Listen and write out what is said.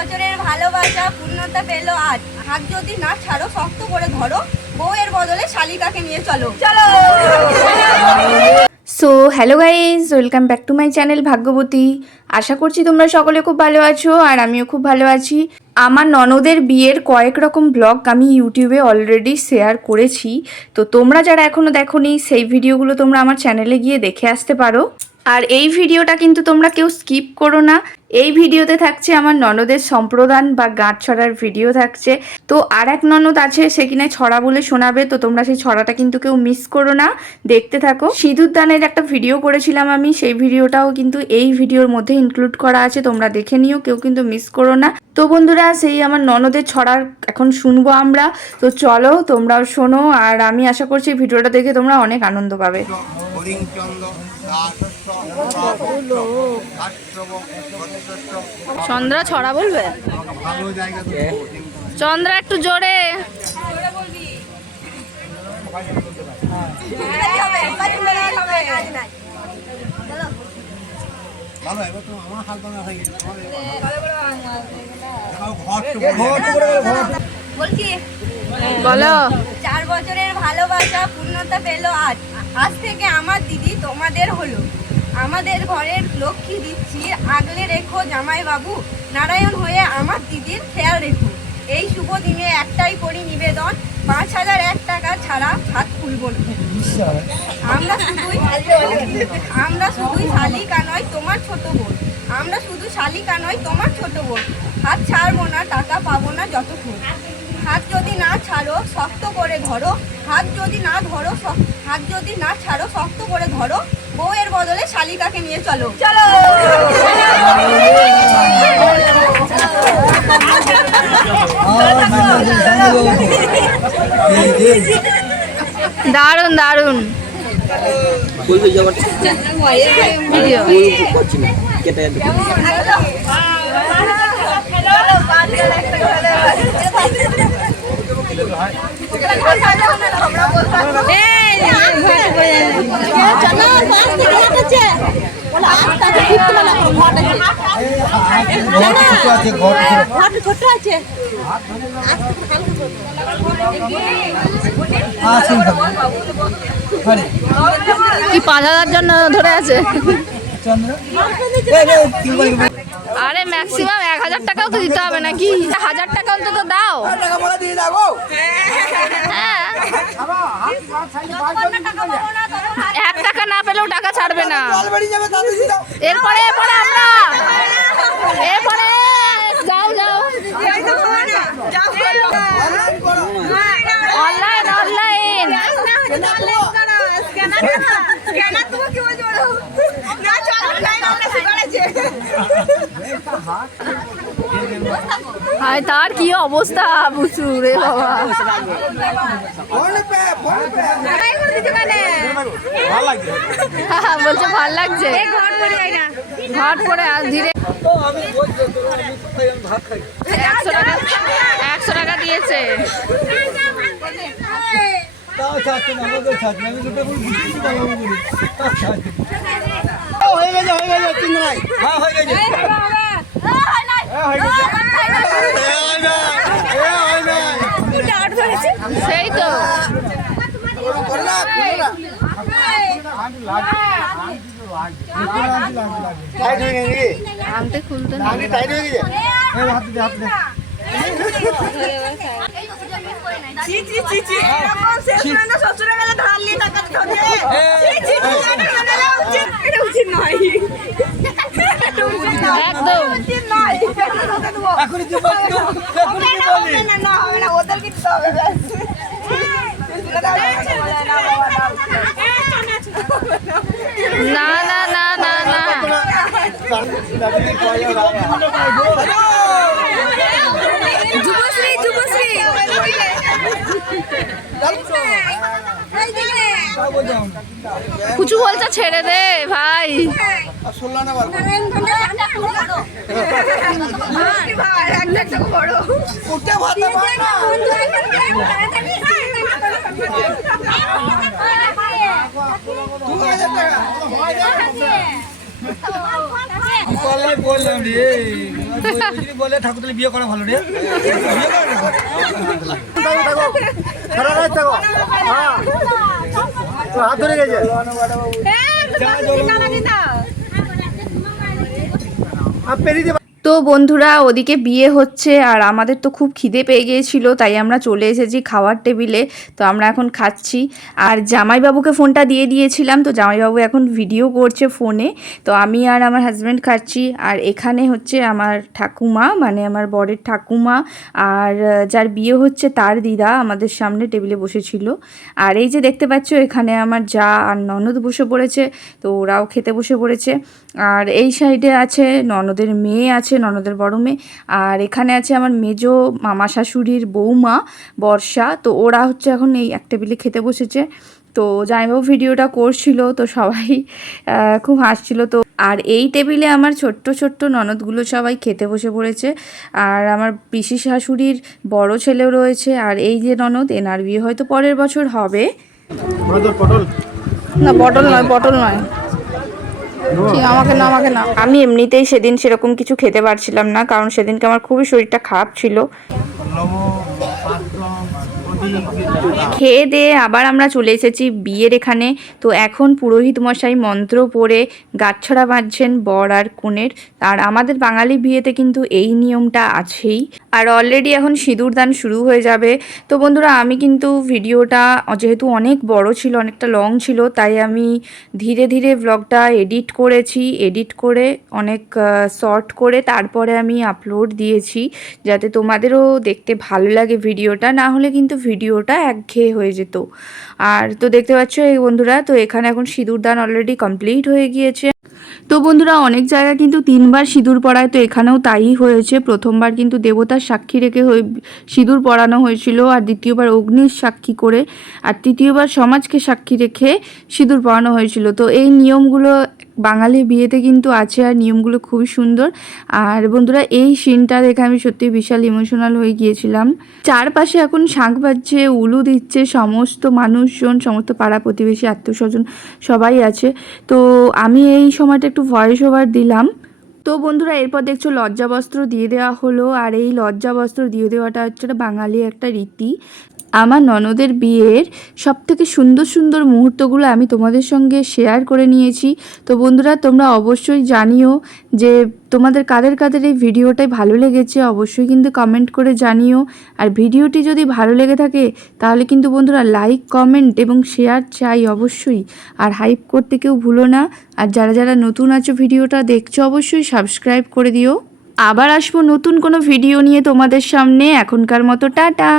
বছরের ভালোবাসা পূর্ণতা পেল আজ। হাত যদি না ছাড়ো শক্ত করে ধরো, বউয়ের বদলে শালিকাকে নিয়ে চলো চলো। So hello guys, welcome back to my channel Bhagyabati. আশা করছি তোমরা সকলে খুব ভালো আছো আর আমিও খুব ভালো আছি। আমার ননদের বিয়ের কয়েক রকম ব্লগ আমি ইউটিউবে অলরেডি শেয়ার করেছি, তো তোমরা যারা এখনও দেখোনি সেই ভিডিওগুলো তোমরা আমার চ্যানেলে গিয়ে দেখে আসতে পারো। আর এই ভিডিওটা কিন্তু তোমরা কেউ স্কিপ করো না। এই ভিডিওতে থাকছে আমার ননদের সম্প্রদান বা গাঁট ছড়ার ভিডিও থাকছে। তো আর এক ননদ আছে, সে কিনা ছড়া বলে শোনাবে, তো তোমরা সেই ছড়াটা কিন্তু কেউ মিস করো না, দেখতে থাকো। সিঁদুর দানের একটা ভিডিও করেছিলাম আমি, সেই ভিডিওটাও কিন্তু এই ভিডিওর মধ্যে ইনক্লুড করা আছে, তোমরা দেখে নিও, কেউ কিন্তু মিস করো না। তো বন্ধুরা, সেই আমার ননদের ছড়ার এখন শুনবো আমরা। তো চলো তোমরাও শোনো, আর আমি আশা করছি ভিডিওটা দেখে তোমরা অনেক আনন্দ পাবে। চন্দ্রা ছড়া বলবে? চন্দ্রা একটু জোরে। বলো। 4 বছরের ভালোবাসা পূর্ণতা পেল আজ। আজ থেকে আমার দিদি তোমাদের হলো। আমাদের ঘরের লক্ষ্মী দিচ্ছি, আগলে রেখো জামাই বাবু। নারায়ণ হয়ে আমার দিদির খেয়াল রেখো। এই শুভ দিনে একটাই করি নিবেদন, 5001 টাকা ছাড়া হাত খুলব না। আমরা শুধুই শালিকা নয় তোমার ছোট বোন। আমরা শুধু শালিকা নয় তোমার ছোট বোন। হাত ছাড়বো না, টাকা পাবো না যতক্ষণ। হাত যদি না ছাড়ো শক্ত করে ধরো, হাত যদি না ছাড়ো শক্ত করে ধরো, বউয়ের বদলে শালিকাকে নিয়ে চলো চলো। দারুন দারুন কি 5000 জন্য ধরে আছে? আরে ম্যাক্সিমাম 1000 টাকাও তো দিতে হবে নাকি? 1000 টাকা অন্তত দাও। হ্যাঁ, 1 টাকা না পেলেও টাকা ছাড়বে না। এরপরে যাও অনলাইন হায়, তার কি অবস্থা বুঝু রে বাবা। বলছে ভাল লাগছে, ঘট করে আর ধীরে 100 টাকা দিয়েছে। সেই তো আনতে খুলতে না। না না না না না, যুবশ্রী কুচু বলছে ছেড়ে দে ভাই। পাল্লাই বললাম রে বলে ঠাকুর তাহলে বিয়ে করা ভালো রে হাত ধরে গেছে তো বন্ধুরা ওদিকে বিয়ে হচ্ছে আর আমাদের তো খুব খিদে পেয়ে গিয়েছিল, তাই আমরা চলে এসেছি খাওয়ার টেবিলে। তো আমরা এখন খাচ্ছি আর জামাইবাবুকে ফোনটা দিয়ে দিয়েছিলাম, তো জামাইবাবু এখন ভিডিও করছে ফোনে। তো আমি আর আমার হাজব্যান্ড খাচ্ছি আর এখানে হচ্ছে আমার ঠাকুমা, মানে আমার বরের ঠাকুমা আর যার বিয়ে হচ্ছে তার দিদা আমাদের সামনে টেবিলে বসেছিল। আর এই যে দেখতে পাচ্ছ এখানে আমার যা আর ননদ বসে পড়েছে, তো ওরাও খেতে বসে পড়েছে। আর এই সাইডে আছে ননদের মেয়ে আছে, ননদের বড় মেয়ে, আর এখানে আছে আমার মেজো মামা শাশুড়ির বৌমা বর্ষা। তো ওরা হচ্ছে এখন এই এক টেবিলে খেতে বসেছে। তো জামাইবাবু ভিডিওটা করছিল, তো সবাই খুব হাসছিল। তো আর এই টেবিলে আমার ছোট্ট ছোট্ট ননদগুলো সবাই খেতে বসে পড়েছে। আর আমার পিসি শাশুড়ির বড় ছেলেও রয়েছে। আর এই যে ননদ, এনার বিয়ে হয়তো পরের বছর হবে। না পটল নয়, পটল নয়, আমাকে না। আমি এমনিতেই সেদিন সেরকম কিছু খেতে পারছিলাম না, কারণ সেদিনকে আমার খুবই শরীরটা খারাপ ছিল। খেয়ে দিয়ে আবার আমরা চলে এসেছি বিয়ের এখানে। তো এখন পুরোহিত মশাই মন্ত্র পড়ে গাঁটছড়া বাঁধছেন বর আর কনের। আর আমাদের বাঙালি বিয়েতে কিন্তু এই নিয়মটা আছেই। আর অলরেডি এখন সিঁদুরদান শুরু হয়ে যাবে। তো বন্ধুরা আমি কিন্তু ভিডিওটা যেহেতু অনেক বড় ছিল, অনেকটা লং ছিল, তাই আমি ধীরে ধীরে ব্লগটা এডিট করেছি। এডিট করে অনেক শর্ট করে তারপরে আমি আপলোড দিয়েছি, যাতে তোমাদেরও দেখতে ভালো লাগে ভিডিওটা, না হলে কিন্তু ভিডিওটা একঘেয়ে হয়ে যেত। আর তো দেখতে পাচ্ছ এই বন্ধুরা, তো এখানে এখন সিঁদুরদান অলরেডি কমপ্লিট হয়ে গিয়েছে। তো বন্ধুরা অনেক জায়গায় কিন্তু 3বার সিঁদুর পরায়, তো এখানেও তাই হয়েছে। প্রথমবার কিন্তু দেবতার সাক্ষী রেখে সিঁদুর পরানো হয়েছিল, আর দ্বিতীয়বার অগ্নির সাক্ষী করে, আর তৃতীয়বার সমাজকে সাক্ষী রেখে সিঁদুর পরানো হয়েছিল। তো এই নিয়মগুলো বাঙালি বিয়েতে কিন্তু আছে, আর নিয়মগুলো খুবই সুন্দর। আর বন্ধুরা এই সিনটা দেখে আমি সত্যি বিশাল ইমোশনাল হয়ে গিয়েছিলাম। চারপাশে এখন শাঁখ বাজছে, উলু দিচ্ছে, সমস্ত মানুষজন, সমস্ত পাড়া প্রতিবেশী আত্মীয়স্বজন সবাই আছে। তো আমি এই সময়টা একটু ভয়েস ওভার দিলাম। তো বন্ধুরা এরপর দেখছো লজ্জাবস্ত্র দিয়ে দেওয়া হলো। আর এই লজ্জাবস্ত্র দিয়ে দেওয়াটা হচ্ছে বাঙালি একটা রীতি। আমার ননদের বিয়ের সবথেকে সুন্দর সুন্দর মুহূর্তগুলো আমি তোমাদের সঙ্গে শেয়ার করে নিয়েছি। তো বন্ধুরা তোমরা অবশ্যই জানিও যে তোমাদের কাদের কাদের এই ভিডিওটাই ভালো লেগেছে, অবশ্যই কিন্তু কমেন্ট করে জানিও। আর ভিডিওটি যদি ভালো লেগে থাকে তাহলে কিন্তু বন্ধুরা লাইক, কমেন্ট এবং শেয়ার চাই অবশ্যই। আর হাইপ করতে কেউ ভুলো না। আর যারা যারা নতুন আছো ভিডিওটা দেখছো অবশ্যই সাবস্ক্রাইব করে দিও। আবার আসবো নতুন কোনো ভিডিও নিয়ে তোমাদের সামনে। এখনকার মতো টাটা।